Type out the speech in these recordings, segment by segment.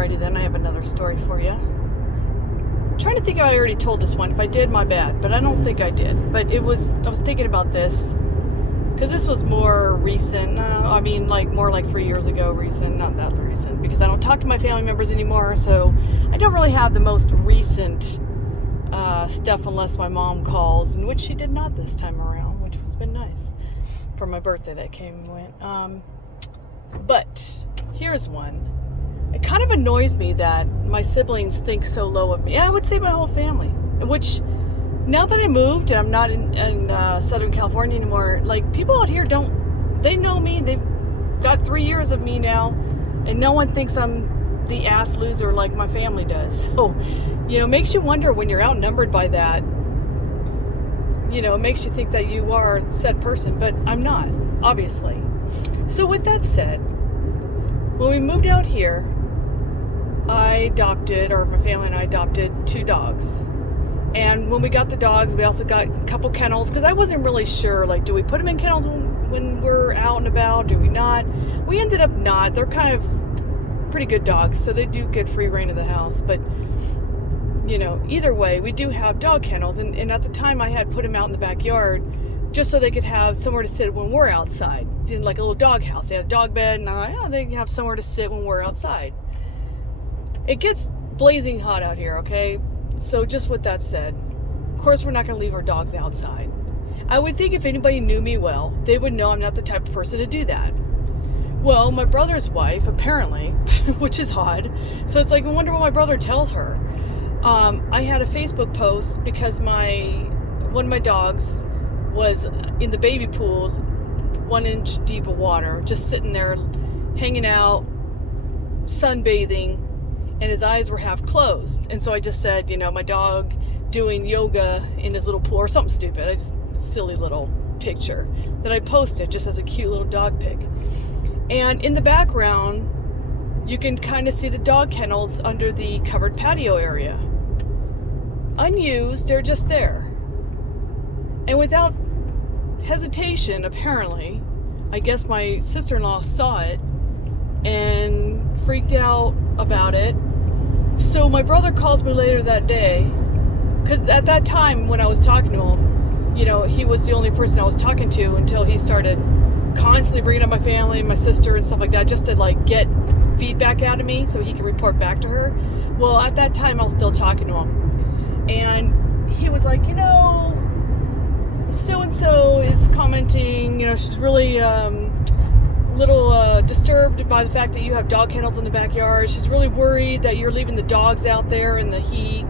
Alrighty then, I have another story for you. I'm trying to think if I already told this one. If I did, my bad, but I don't think I did. But I was thinking about this, because this was more recent. More like 3 years ago recent, not that recent, because I don't talk to my family members anymore, so I don't really have the most recent stuff unless my mom calls, and which she did not this time around, which has been nice for my birthday that came and went. But here's one. It kind of annoys me that my siblings think so low of me. I would say my whole family, which now that I moved and I'm not in Southern California anymore, like, people out here they know me. They've got 3 years of me now, and no one thinks I'm the ass loser like my family does. So, it makes you wonder when you're outnumbered by that. It makes you think that you are said person, but I'm not, obviously. So with that said, when we moved out here, my family and I adopted 2 dogs. And when we got the dogs, we also got a couple kennels, because I wasn't really sure, like, do we put them in kennels when we're out and about? Do we not? We ended up not. They're kind of pretty good dogs, so they do get free reign of the house. But, either way, we do have dog kennels. And at the time, I had put them out in the backyard just so they could have somewhere to sit when we're outside. Like a little dog house. They had a dog bed, and they have somewhere to sit when we're outside. It gets blazing hot out here, okay? So just with that said, of course we're not going to leave our dogs outside. I would think if anybody knew me well, they would know I'm not the type of person to do that. Well, my brother's wife, apparently, which is odd. So it's like, I wonder what my brother tells her. I had a Facebook post because one of my dogs was in the baby pool, 1 inch deep of water, just sitting there, hanging out, sunbathing, and his eyes were half closed. And so I just said, my dog doing yoga in his little pool, or something stupid. Just silly little picture that I posted just as a cute little dog pic. And in the background, you can kind of see the dog kennels under the covered patio area. Unused, they're just there. And without hesitation, apparently, I guess my sister-in-law saw it and freaked out about it. So my brother calls me later that day, because at that time when I was talking to him, he was the only person I was talking to until he started constantly bringing up my family and my sister and stuff like that, just to like get feedback out of me so he could report back to her. Well, at that time I was still talking to him, and he was like, so-and-so is commenting, she's really little disturbed by the fact that you have dog kennels in the backyard. She's really worried that you're leaving the dogs out there in the heat.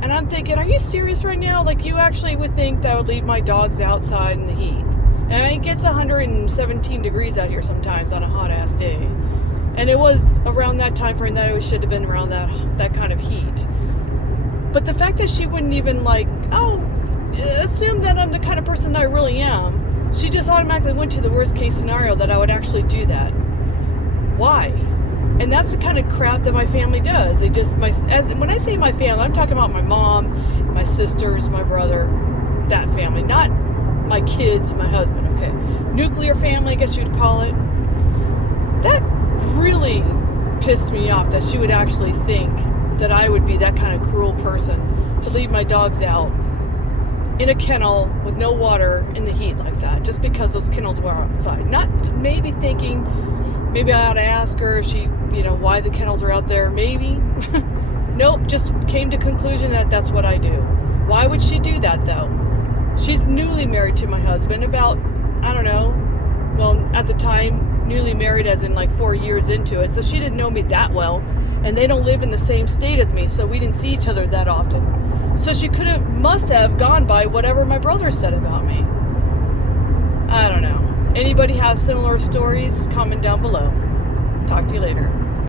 And I'm thinking, are you serious right now? Like, you actually would think that I would leave my dogs outside in the heat? And it gets 117 degrees out here sometimes on a hot ass day. And it was around that time frame that it should have been around that kind of heat. But the fact that she wouldn't even assume that I'm the kind of person that I really am. She just automatically went to the worst case scenario, that I would actually do that. Why? And that's the kind of crap that my family does. When I say my family, I'm talking about my mom, my sisters, my brother, that family, not my kids, my husband, okay? Nuclear family, I guess you'd call it. That really pissed me off, that she would actually think that I would be that kind of cruel person to leave my dogs out in a kennel with no water in the heat like that, just because those kennels were outside. Not maybe thinking, maybe I ought to ask her if she, why the kennels are out there, maybe. Nope, just came to conclusion that that's what I do. Why would she do that, though? She's newly married to my husband, about, I don't know, well, at the time, newly married as in like 4 years into it, so she didn't know me that well, and they don't live in the same state as me, so we didn't see each other that often. So she must have gone by whatever my brother said about me. I don't know. Anybody have similar stories? Comment down below. Talk to you later.